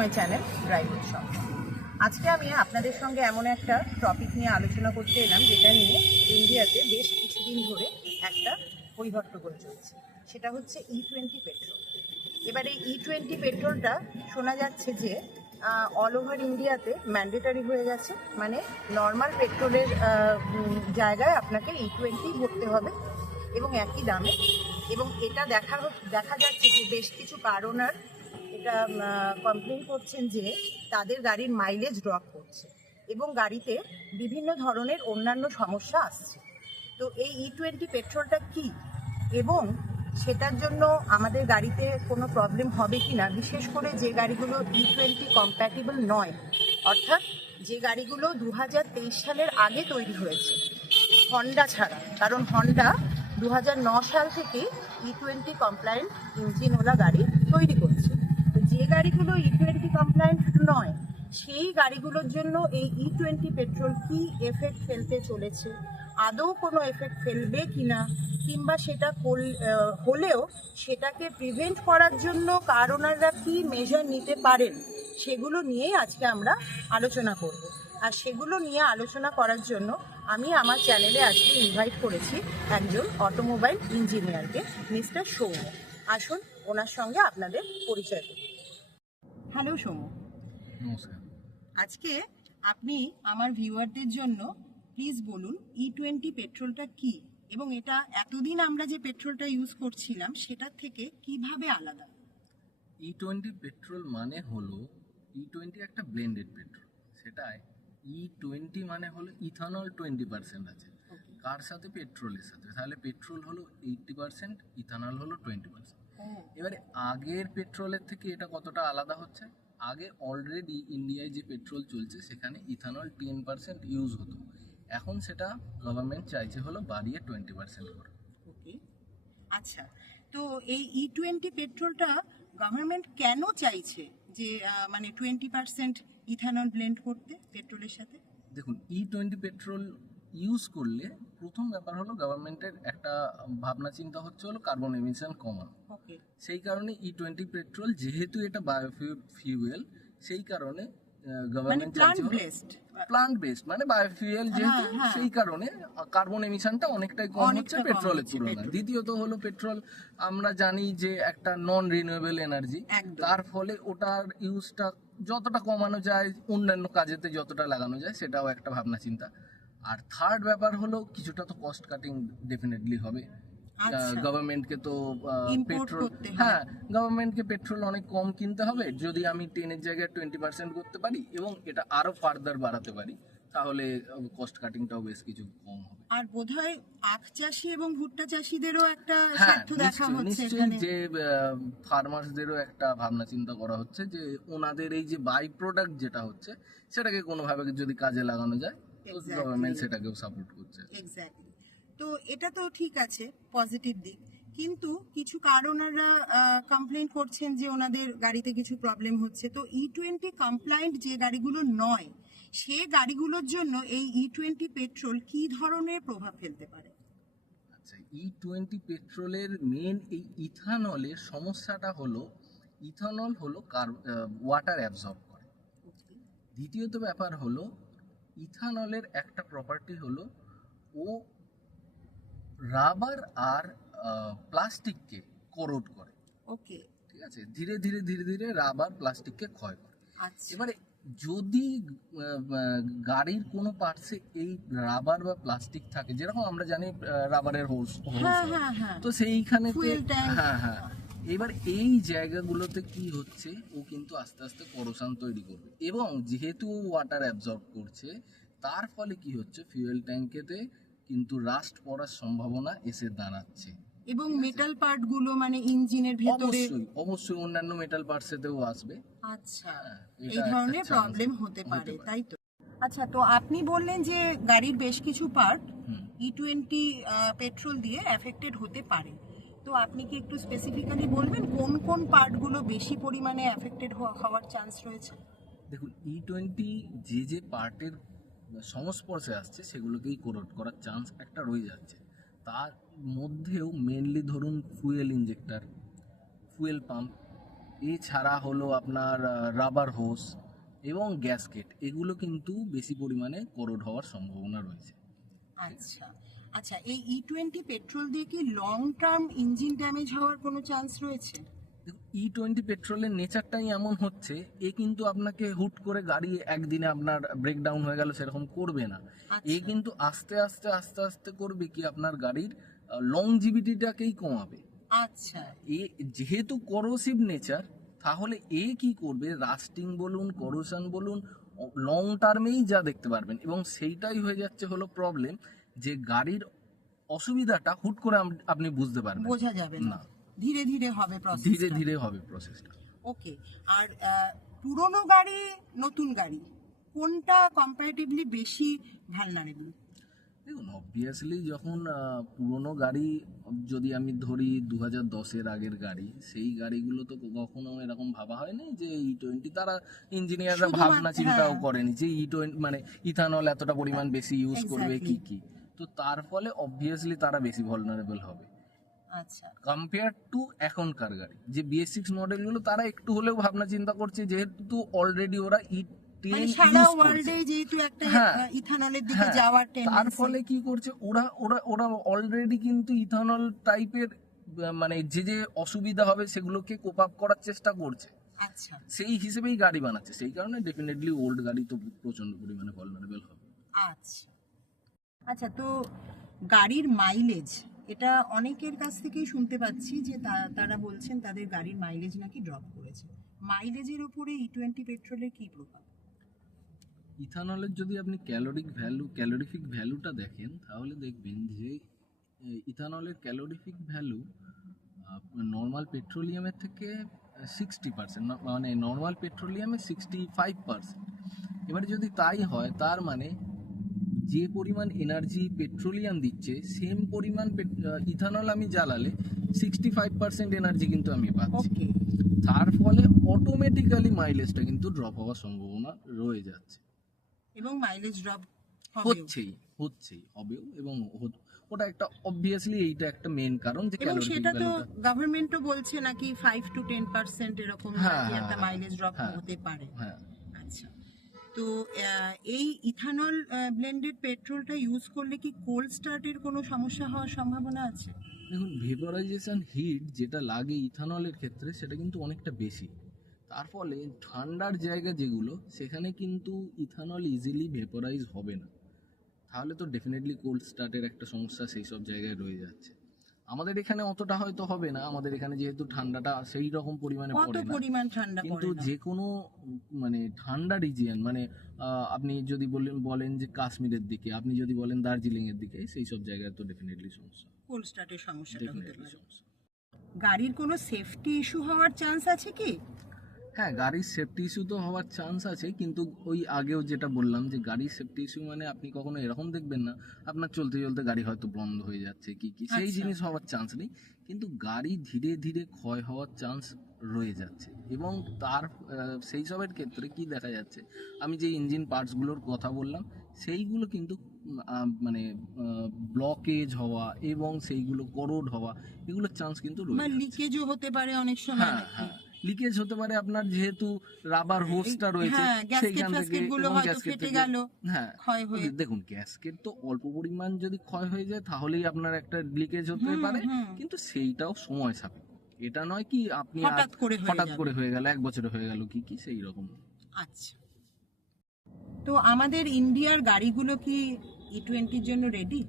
My channel drive with Shampa. আজকে আমি আপনাদের সঙ্গে এমন একটা টপিক নিয়ে আলোচনা করতে এলাম যেটা নিয়ে ইন্ডিয়াতে বেশ কিছুদিন ধরে একটা হইহট্টগোল চলছে। সেটা হচ্ছে E20 পেট্রোল। এবারে E20 পেট্রোলটা শোনা যাচ্ছে যে অল ওভার ইন্ডিয়াতে ম্যান্ডেটারি হয়ে গেছে, মানে নর্মাল পেট্রোলের জায়গায় আপনাকে E20 ভরতে হবে এবং একই দামে। এবং এটা দেখা যাচ্ছে যে বেশ কিছু কারণার এটা কমপ্লেন করছেন যে তাদের গাড়ির মাইলেজ ড্রপ করছে এবং গাড়িতে বিভিন্ন ধরনের অন্যান্য সমস্যা আসছে। তো এই E20 পেট্রোলটা কি এবং সেটার জন্য আমাদের গাড়িতে কোনো প্রবলেম হবে কি না, বিশেষ করে যে গাড়িগুলো E20 কম্প্যাটেবল নয়, অর্থাৎ যে গাড়িগুলো 2023 সালের আগে তৈরি হয়েছে হন্ডা ছাড়া, কারণ হন্ডা 2009 সাল থেকে E20 কমপ্লায়েন্ট ইঞ্জিনওয়ালা গাড়ি তৈরি করছে। তো যে গাড়িগুলো E20 কমপ্লায়েন্ট নয় সেই গাড়িগুলোর জন্য এই E20 পেট্রোল কি এফেক্ট ফেলতে চলেছে, আদৌ কোনো এফেক্ট ফেলবে কিনা, কিংবা সেটা হলেও সেটাকে প্রিভেন্ট করার জন্য কারণরা কি মেজার নিতে পারেন, সেগুলো নিয়েই আজকে আমরা আলোচনা করব। আর সেগুলো নিয়ে আলোচনা করার জন্য আমি আমার চ্যানেলে আজকে ইনভাইট করেছি একজন অটোমোবাইল ইঞ্জিনিয়ারকে, মিস্টার সৌম্য। আসুন ওনার সঙ্গে আপনাদের পরিচয় করি। হ্যালো সৌম্য, নমস্কার। আজকে আপনি আমার ভিউয়ারদের জন্য প্লিজ বলুন E20 পেট্রোলটা কি এবং এটা এতদিন আমরা যে পেট্রোলটা ইউজ করছিলাম সেটার থেকে কিভাবে আলাদা। E20 পেট্রোল মানে হলো E20 একটা ব্লেন্ডেড পেট্রোল। সেটাই E20 মানে হলো ইথানল 20% আছে। কার সাথে? পেট্রোলের সাথে। তাহলে পেট্রোল হলো 80%, ইথানল হলো 20%। এবারে আগের পেট্রোলের থেকে এটা কতটা আলাদা হচ্ছে? আগে অলরেডি ইন্ডিয়ায় যে পেট্রোল চলছে সেখানে ইথানল 10% ইউজ হতো, এখন সেটা গভর্নমেন্ট চাইছে হলো বাড়িয়ে 20% করে। ওকে, আচ্ছা, তো এই E20 পেট্রোলটা গভর্নমেন্ট কেন চাইছে যে মানে 20% ইথানল ব্লেন্ড করতে পেট্রোলের সাথে? দেখুন, E20 পেট্রোল ইউজ করলে প্রথম ব্যাপার হলো গভর্নমেন্টের একটা ভাবনা চিন্তা হচ্ছে হলো কার্বন এমিশন কমানো। ওকে, সেই কারণে E20 পেট্রোল, যেহেতু এটা বায়োফিউয়েল, সেই কারণে গভর্নমেন্ট চাইছে প্লান্ট বেসড, মানে বায়োফিউয়েল যেহেতু, সেই কারণে কার্বন এমিশনটা অনেকটাই কম হচ্ছে পেট্রোলের তুলনায়। দ্বিতীয়ত হলো পেট্রোল আমরা জানি যে একটা নন রিনিউয়েবল এনার্জি, তার ফলে ওটার ইউজটা যতটা কমানো যায়, অন্যান্য কাজেতে যতটা লাগানো যায়, সেটাও একটা ভাবনা চিন্তা। আর থার্ড ব্যাপার হলো কিছুটা তো কস্ট কাটিং ডেফিনেটলি হবে। গভর্নমেন্টকে তো পেট্রোল, গভর্নমেন্টকে পেট্রোল অনেক কম কিনতে হবে। যদি আমি 10-এর জায়গায় 20% করতে পারি এবং এটা আরো ফার্দার বাড়াতে পারি, তাহলে কস্ট কাটিংটাও বেশ কিছু কম হবে। আর বোধহয় আখ চাষি এবং ভুট্টা চাষিদেরও একটা স্বার্থ দেখা হচ্ছে এখানে, যে ফার্মার্সদেরও একটা ভাবনা চিন্তা করা হচ্ছে যে ওনাদের এই যে বাই প্রোডাক্ট যেটা হচ্ছে সেটাকে কোনোভাবে যদি কাজে লাগানো যায়, গভর্নমেন্ট সেটাকেও সাপোর্ট করছে। এক্স্যাক্টলি। তো এটা তো ঠিক আছে, পজিটিভ দিক, কিন্তু কিছু কারণরা কমপ্লেন করছেন যে ওনাদের গাড়িতে কিছু প্রবলেম হচ্ছে। তো E20 কমপ্লায়েন্ট যে গাড়িগুলো নয় সে গাড়িগুলোর জন্য এই E20 পেট্রোল কি ধরনের প্রভাব ফেলতে পারে? আচ্ছা, E20 পেট্রোলের মেন এই ইথানলের সমস্যাটা হলো, ইথানল হলো ওয়াটার অ্যাবজর্ব করে। দ্বিতীয়ত ব্যাপার হলো ইথানলের একটা প্রপার্টি হলো ও রাবার আর প্লাস্টিককে কোরোড করে। ওকে, ঠিক আছে, ধীরে ধীরে ধীরে ধীরে রাবার প্লাস্টিককে ক্ষয় করে। আচ্ছা, এবারে যদি গাড়ির কোনো পার্টসে এই রাবার বা প্লাস্টিক থাকে, যেরকম আমরা জানি রাবারের হোস, তো সেইখানে এবার এই জায়গাগুলোতে কি হচ্ছে, ও কিন্তু আস্তে আস্তে করোশন তৈরি করবে এবং যেহেতু ওয়াটার অ্যাবজর্ব করছে, তার ফলে কি হচ্ছে, ফিউয়েল ট্যাঙ্কেতে কিন্তু রাস্ট পড়ার সম্ভাবনা এসে দাঁড়াচ্ছে। এবং মেটাল পার্ট গুলো মানে ইঞ্জিনের ভেতরে অবশ্যই অন্যান্য মেটাল পার্টসেতেও আসবে। আচ্ছা, এই ধরনের প্রবলেম হতে পারে, তাই তো? আচ্ছা, তো আপনি বললেন যে গাড়ির বেশ কিছু পার্ট E20 পেট্রোল দিয়ে এফেক্টেড হতে পারে। তো আপনি কি একটু স্পেসিফিক্যালি বলবেন কোন কোন পার্টগুলো বেশি পরিমাণে এফেক্টেড হওয়ার চান্স রয়েছে? দেখুন, E20 যে পার্টের সংস্পর্শে আসছে সেগুলোকেই কোরোড করার চান্স একটা রয়ে যাচ্ছে। তার মধ্যেও মেনলি ধরুন ফুয়েল ইঞ্জেক্টর, ফুয়েল পাম্প, এছাড়া হলো আপনার রাবার হোস এবং গ্যাসকেট, এগুলো কিন্তু বেশি পরিমাণে করোড হওয়ার সম্ভাবনা রয়েছে। আচ্ছা আচ্ছা, এই E20 পেট্রোল দিয়ে কি লং টার্ম ইঞ্জিন ড্যামেজ হওয়ার কোনো চান্স রয়েছে? E20 পেট্রোলের নেচারটাই এমন হচ্ছে, এ কিন্তু আপনাকে হুট করে গাড়ি একদিনে আপনার ব্রেকডাউন হয়ে গেল সেরকম করবে না। এ কিন্তু আস্তে আস্তে আস্তে আস্তে করবে কি আপনার গাড়ির লংজিভিটিটাকেই কমাবে। আচ্ছা, এ যেহেতু করোসিভ নেচার, তাহলে এ কি করবে, রাস্টিং বলুন, করোশন বলুন, লং টার্মেই যা দেখতে পারবেন। এবং সেইটাই হয়ে যাচ্ছে হলো প্রবলেম, যে গাড়ির অসুবিধাটা হুট করে আপনি বুঝতে পারবেন বোঝা যাবে না, না, ধীরে ধীরে হবে প্রসেস, ধীরে ধীরে হবে প্রসেসটা। ওকে। আর পুরনো গাড়ি নতুন গাড়ি কোনটা কম্পারেটিভলি বেশি ভালনারেবল? দেখুন, অবভিয়াসলি যখন পুরোনো গাড়ি যদি আমি ধরি 2010-এর আগের গাড়ি, সেই গাড়িগুলো তো কখনো এরকম ভাবা হয়নি যে E20, তারা ইঞ্জিনিয়াররা ভাবনা চিন্তাও করেনি যে E20 মানে ইথানল এতটা পরিমাণ বেশি ইউজ করবে কি কি, তো তার ফলে অবভিয়াসলি তারা বেশি ভালনারেবল হবে। আচ্ছা, কম্পেয়ার টু এখনকার গাড়ি যে BS6 মডেলগুলো, তারা একটু হলেও ভাবনা চিন্তা করছে, যেহেতু অলরেডি ওরা মানে সারা ওয়ার্ল্ডে যেহেতু একটা ইথানলের দিকে যাওয়ার টেন্ডেন্সি, তার ফলে কি করছে ওরা ওরা ওরা অলরেডি কিন্তু ইথানল টাইপের মানে যে যে অসুবিধা হবে সেগুলোকে কোপ আপ করার চেষ্টা করছে। আচ্ছা সেই হিসেবেই গাড়ি বানাচ্ছে, সেই কারণে ডেফিনেটলি ওল্ড গাড়ি তো প্রচন্ড পরিমাণে ভালনারেবল হবে। আচ্ছা আচ্ছা, তো গাড়ির মাইলেজ, এটা অনেকের কাছ থেকেই শুনতে পাচ্ছি যে তারা বলছেন তাদের গাড়ির মাইলেজ নাকি ড্রপ করেছে। মাইলেজের উপরে E20 পেট্রোলের কি প্রভাব? ইথানলের যদি আপনি ক্যালোরিফিক ভ্যালুটা দেখেন, তাহলে দেখবেন যে ইথানলের ক্যালোরিফিক ভ্যালু নর্মাল পেট্রোলিয়ামের থেকে 60%, মানে নর্মাল পেট্রোলিয়ামে 65%। এবারে যদি তাই হয়, তার মানে যে পরিমাণ এনার্জি পেট্রোলিয়াম দিচ্ছে, সেম পরিমাণ ইথানল আমি জ্বালালে 65% এনার্জি কিন্তু আমি পাচ্ছি। তার ফলে অটোমেটিক্যালি মাইলেজটা কিন্তু ড্রপ হওয়ার সম্ভাবনা রয়ে যাচ্ছে, এবং মাইলেজ ড্রপ হচ্ছেই হবেও। এবং ওটা একটা অবভিয়াসলি এইটা একটা মেন কারণ যে ক্যালোরিফিক সেটা তো ভ্যালুটা, গভর্নমেন্টও বলছে নাকি 5 to 10% এরকম নাকি একটা মাইলেজ ড্রপ হতে পারে। আচ্ছা, তো এই ইথানল ব্লেন্ডেড পেট্রোলটা ইউজ করলে কি কোল্ড স্টার্টের কোনো সমস্যা হওয়ার সম্ভাবনা আছে? দেখুন, ভেপোরাইজেশন হিট যেটা লাগে ইথানলের ক্ষেত্রে সেটা কিন্তু অনেকটা বেশি। তার ফলে ঠান্ডার জায়গা যেগুলো, সেখানে কিন্তু ইথানল ইজিলি ভেপোরাইজ হবে না। তাহলে তো ডেফিনেটলি কোল্ড স্টার্টের একটা সমস্যা সেই সব জায়গায় রয়ে যাচ্ছে। আমাদের এখানে অতটা হয়তো হবে না, আমাদের এখানে যেহেতু ঠান্ডাটা সেই রকম পরিমাণে পড়ে না, কিন্তু যে কোনো মানে ঠান্ডা রিজিয়ন, মানে আপনি যদি বলেন যে কাশ্মীরের দিকে, আপনি যদি বলেন দার্জিলিং এর দিকে, সেই সব জায়গায় তো ডেফিনেটলি সমস্যা, কোল্ড স্টার্টের সমস্যাটা হতে পারে। গাড়ির কোনো সেফটি ইস্যু হওয়ার চান্স আছে কি? হ্যাঁ, গাড়ির সেফটি ইস্যু তো হওয়ার চান্স আছে, কিন্তু ওই আগেও যেটা বললাম যে গাড়ির সেফটি ইস্যু মানে আপনি কখনো এরকম দেখবেন না আপনার চলতে চলতে গাড়ি হয়তো বন্ধ হয়ে যাচ্ছে কি সেই জিনিস হওয়ার চান্স নেই, কিন্তু গাড়ি ধীরে ধীরে ক্ষয় হওয়ার চান্স রয়ে যাচ্ছে। এবং তার সেই সবের ক্ষেত্রে কি দেখা যাচ্ছে, আমি যে ইঞ্জিন পার্টসগুলোর কথা বললাম, সেইগুলো কিন্তু মানে ব্লকেজ হওয়া এবং সেইগুলো করোড হওয়া, এগুলোর চান্স কিন্তু রয়েছে। লিকেজও হতে পারে অনেক সময়। হ্যাঁ, লিকেজ হতে পারে আপনার, যেহেতু রাবার হোসটা রয়েছে সেইখান থেকে ফেটে গেল, ক্ষয় হয়ে। দেখুন, গ্যাসকেট তো অল্প পরিমাণ যদি ক্ষয় হয়ে যায় তাহলেই আপনার একটা লিকেজ হতে পারে, কিন্তু সেইটাও সময় সাপেক্ষ। এটা নয় কি আপনি হঠাৎ করে হয়ে গেল, 1 বছরে হয়ে গেল কি সেই রকম। আচ্ছা, তো আমাদের ইন্ডিয়ার গাড়িগুলো কি E20-র জন্য রেডি?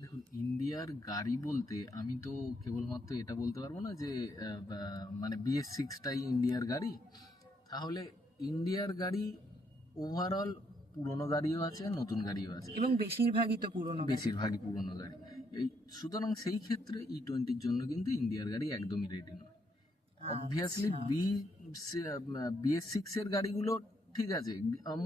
দেখুন, ইন্ডিয়ার গাড়ি বলতে আমি তো কেবলমাত্র এটা বলতে পারবো না যে মানে BS6টাই ইন্ডিয়ার গাড়ি। তাহলে ইন্ডিয়ার গাড়ি ওভারঅল পুরনো গাড়িও আছে, নতুন গাড়িও আছে, এবং বেশিরভাগই পুরনো গাড়ি। এই সুতরাং সেই ক্ষেত্রে E20-র জন্য কিন্তু ইন্ডিয়ার গাড়ি একদমই রেডি নয়। অবভিয়াসলি BS6-এর গাড়িগুলো ঠিক আছে,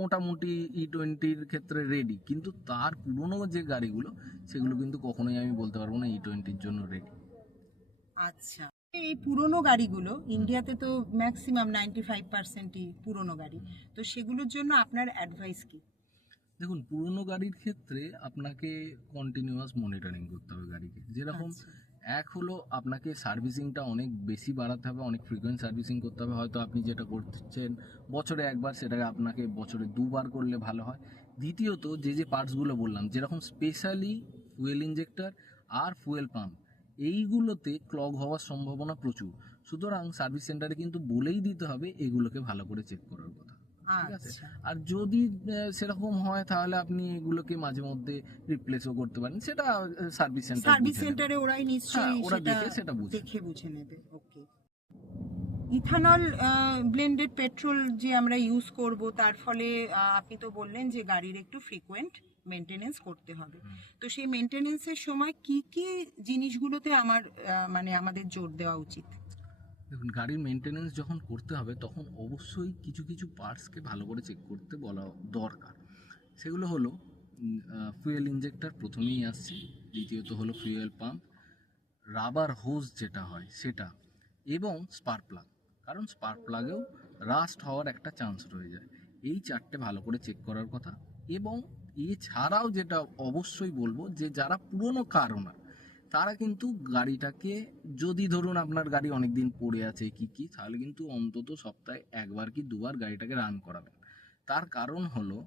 মোটামুটি E20-র ক্ষেত্রে রেডি, কিন্তু তার পুরনো যে গাড়িগুলো সেগুলো কিন্তু কখনোই আমি বলতে পারবো না E20-র জন্য রেডি। আচ্ছা, এই পুরনো গাড়িগুলো ইন্ডিয়াতে তো ম্যাক্সিমাম 95%ই পুরনো গাড়ি, তো সেগুলোর জন্য আপনার অ্যাডভাইস কি? দেখুন, পুরনো গাড়ির ক্ষেত্রে আপনাকে কন্টিনিউয়াস মনিটরিং করতে হবে গাড়িকে। যেরকম এক হলো আপনাকে সার্ভিসিংটা অনেক বেশি বাড়াতে হবে, অনেক ফ্রিকোয়েন্ট সার্ভিসিং করতে হবে। হয়তো আপনি যেটা করছেন বছরে একবার, সেটাকে আপনাকে বছরে 2বার করলে ভালো হয়। দ্বিতীয়ত যে পার্টসগুলো বললাম, যেরকম স্পেশালি ফুয়েল ইঞ্জেক্টর আর ফুয়েল পাম্প, এইগুলোতে ক্লগ হওয়ার সম্ভাবনা প্রচুর। সুতরাং সার্ভিস সেন্টারে কিন্তু বলেই দিতে হবে এগুলোকে ভালো করে চেক করার কথা, ঠিক আছে? আচ্ছা আর যদি সেরকম হয় তাহলে আপনি এগুলোকে মাঝে মধ্যে রিপ্লেসও করতে পারেন, সেটা সার্ভিস সেন্টারে ওরাই নিশ্চয়ই ওরা সেটা দেখে সেটা বুঝে। দেখে বুঝে নেবে। ওকে, ইথানল ব্লেন্ডেড পেট্রোল যে আমরা ইউজ করব, তার ফলে আপনি তো বললেন যে গাড়ির একটু ফ্রিকোয়েন্ট মেনটেনেন্স করতে হবে। তো সেই মেনটেনেন্সের সময় কি কি জিনিসগুলোতে মানে আমাদের জোর দেওয়া উচিত? দেখুন, গাড়ির মেনটেনেন্স যখন করতে হবে তখন অবশ্যই কিছু কিছু পার্টসকে ভালো করে চেক করতে বলা দরকার। সেগুলো হলো ফুয়েল ইঞ্জেক্টর প্রথমেই আসছে, দ্বিতীয়ত হলো ফুয়েল পাম্প, রাবার হোজ যেটা হয় সেটা, এবং স্পার্ক প্লাগ। কারণ স্পার্ক প্লাগেও রাস্ট হওয়ার একটা চান্স রয়ে যায়। এই 4টে ভালো করে চেক করার কথা। এবং এছাড়াও যেটা অবশ্যই বলবো, যে যারা পুরনো কার ওনার, তারা কিন্তু গাড়িটাকে, যদি ধরুন আপনার গাড়ি অনেক দিন পড়ে আছে কি, তাহলে কিন্তু অন্তত সপ্তাহে 1বার কি 2বার গাড়িটাকে রান করাবেন। তার কারণ হলো,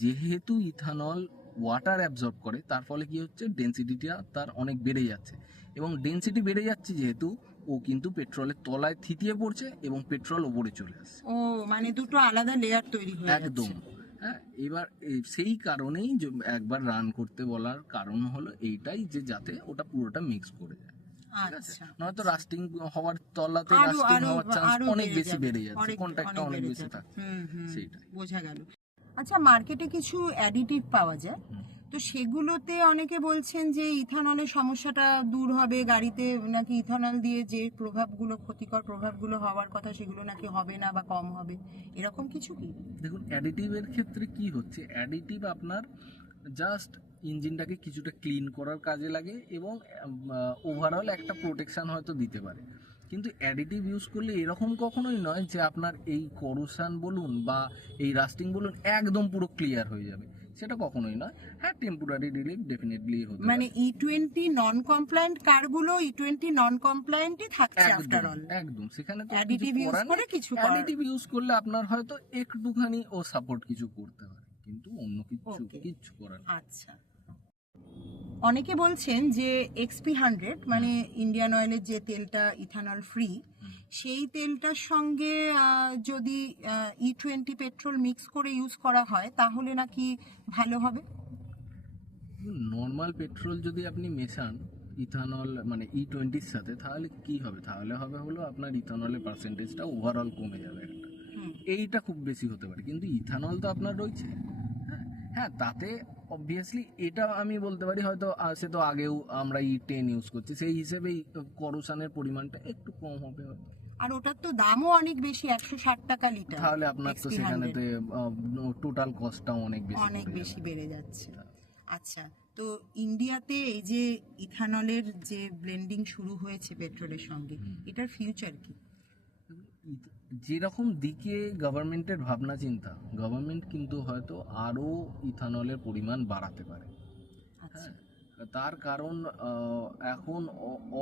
যেহেতু ইথানল ওয়াটার অ্যাবজর্ব করে, তার ফলে কি হচ্ছে, ডেনসিটিটা তার অনেক বেড়ে যাচ্ছে, এবং ডেনসিটি বেড়ে যাচ্ছে যেহেতু, ও কিন্তু পেট্রোলের তলায় থিতিয়ে পড়ছে এবং পেট্রোল ওপরে চলে আসছে। ও, মানে দুটো আলাদা লেয়ার তৈরি হয়ে যাচ্ছে। একদম, হ্যাঁ। এবার সেই কারণেই একবার রান করতে বলার কারণ হলো এইটাই, যে যাতে ওটা পুরোটা মিক্স করে যায়, ঠিক আছে? আচ্ছা, নয়তো রাস্টিং হওয়ার, তলাতে আরো রাস্টিং আরো হওয়ার চান্স আরো অনেক বেড়ে বেশি যাবে, বেড়ে যাচ্ছে, কন্ট্যাক্টটা অনেক বেড়ে বেশি যাবে। থাকে, হুম, সেইটাই। বোঝা গেল। আচ্ছা, মার্কেটে কিছু অ্যাডিটিভ পাওয়া যায়, তো সেগুলোতে অনেকে বলছেন যে ইথানলের সমস্যাটা দূর হবে, গাড়িতে নাকি ইথানল দিয়ে যে প্রভাবগুলো, ক্ষতিকর প্রভাবগুলো হওয়ার কথা, সেগুলো নাকি হবে না বা কম হবে, এরকম কিছু কি? দেখুন, অ্যাডিটিভের ক্ষেত্রে কি হচ্ছে, অ্যাডিটিভ আপনার জাস্ট ইঞ্জিনটাকে কিছুটা ক্লিন করার কাজে লাগে, এবং ওভারঅল একটা প্রোটেকশন হয়তো দিতে পারে। কিন্তু অ্যাডিটিভ ইউজ করলে এরকম কখনোই নয় যে আপনার এই করোশন বলুন বা এই রাস্টিং বলুন একদম পুরো ক্লিয়ার হয়ে যাবে, সেটা কখনোই নয়। হ্যাঁ, টেম্পোরারি রিলিফ ডেফিনেটলি হতে পারে। মানে E20 নন কমপ্লায়েন্ট কারগুলো E20 নন কমপ্লায়েন্টই থাকছে আফটার অল। একদম, সেখানে তো অ্যাডিটিভ ইউজ করে কিছু অ্যাডিটিভ ইউজ করলে আপনার হয়তো একটুখানি ও সাপোর্ট কিছু করতে পারে, কিন্তু অন্য কিছু করার নেই। আচ্ছা, অনেকে বলছেন যে XP100 মানে ইন্ডিয়ান অয়েলের যে তেলটা ইথানল ফ্রি, সেই তেলটার সঙ্গে যদি E20 পেট্রোল মিক্স করে ইউজ করা হয় তাহলে নাকি ভালো হবে। নর্মাল পেট্রোল যদি আপনি মেশান ইথানল মানে E20-র সাথে, তাহলে কি হবে, তাহলে হলো আপনার ইথানলের পার্সেন্টেজটা ওভারঅল কমে যাবে একটা, এইটা খুব বেশি হতে পারে। কিন্তু ইথানল তো আপনার রয়েছে, হ্যাঁ, তাতে অবভিয়াসলি এটা আমি বলতে পারি, হয়তো সে তো আগেও আমরা E10 ইউজ করছি, সেই হিসেবে করোশনের পরিমাণটা একটু কম হবে হয়তো। আর ওটার তো দামও অনেক বেশি, 160 টাকা লিটার, তাহলে আপনার তো সেখানেতে টোটাল কস্টটা অনেক বেশি বেড়ে যাচ্ছে। আচ্ছা, তো ইন্ডিয়াতে এই যে ইথানলের যে ব্লেন্ডিং শুরু হয়েছে পেট্রোলের সঙ্গে, এটার ফিউচার কি? যেরকম দিকে গভর্নমেন্টের ভাবনা চিন্তা, গভর্নমেন্ট কিন্তু হয়তো আরো ইথানলের পরিমাণ বাড়াতে পারে। তার কারণ এখন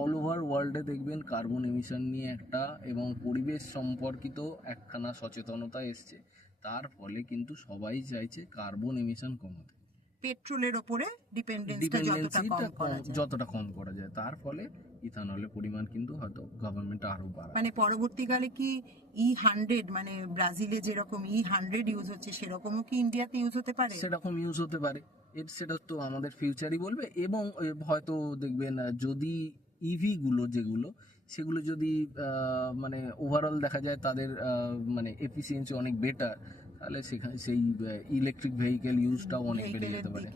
অল ওভার ওয়ার্ল্ডে দেখবেন কার্বন এমিশন নিয়ে একটা এবং পরিবেশ সম্পর্কিত একখানা সচেতনতা এসছে, তার ফলে কিন্তু সবাই চাইছে কার্বন এমিশন কমাতে, পেট্রোলের উপরে ডিপেন্ডেন্সিটা যতটা কম করা যায়। তার ফলে ইথানলের পরিমাণ কিন্তু হয়তো গভর্নমেন্ট আরো বাড়াবে। মানে পরবর্তীকালে কি E100 মানে ব্রাজিলে যেরকম E100 ইউজ হচ্ছে, সেরকমও কি ইন্ডিয়াতে ইউজ হতে পারে? সেরকম ইউজ হতে পারে, সেটা তো আমাদের ফিউচারই বলবে। এবং হয়তো দেখবেন যদি ইভি গুলো যেগুলো, সেগুলো যদি মানে ওভারঅল দেখা যায় তাদের মানে এফিসিয়েন্সি অনেক বেটার, তাহলে সেখানে সেই ইলেকট্রিক ভেহিকেল ইউজটাও অনেক বেড়ে যেতে পারে,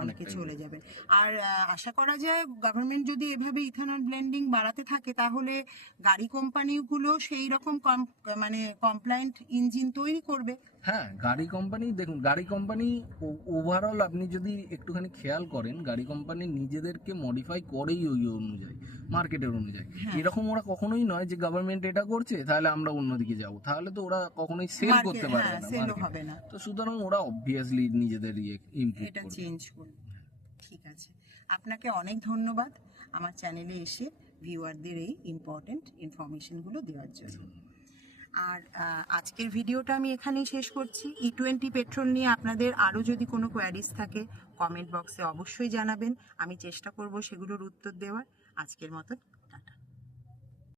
অনেকে চলে যাবে। আর আশা করা যায় গভর্নমেন্ট যদি এভাবে ইথানল ব্লেন্ডিং বাড়াতে থাকে, তাহলে গাড়ি কোম্পানিগুলো সেই রকম মানে কমপ্লায়েন্ট ইঞ্জিন তৈরি করবে। হ্যাঁ, গাড়ি কোম্পানি, দেখুন গাড়ি কোম্পানি ওভারঅল আপনি যদি একটুখানি খেয়াল করেন, গাড়ি কোম্পানি নিজেদেরকে মডিফাই করেই ওই অনুযায়ী, মার্কেটের অনুযায়ী। এরকম ওরা কখনোই নয় যে গভর্নমেন্ট এটা করছে তাহলে আমরা অন্যদিকে যাব, তাহলে তো ওরা কখনোই সেল করতে পারবে না। তো সুতরাং ওরা অবভিয়াসলি নিজেদের ইম্প্রুভ এটা চেঞ্জ করবে। ঠিক আছে, আপনাকে অনেক ধন্যবাদ আমার চ্যানেলে এসে ভিউয়ারদের এই ইম্পর্টেন্ট ইনফরমেশনগুলো দেওয়ার জন্য। আর আজকের ভিডিওটা আমি এখানেই শেষ করছি। E20 পেট্রোল নিয়ে আপনাদের আরও যদি কোনো কোয়ারিজ থাকে কমেন্ট বক্সে অবশ্যই জানাবেন, আমি চেষ্টা করব সেগুলোর উত্তর দেওয়ার। আজকের মতন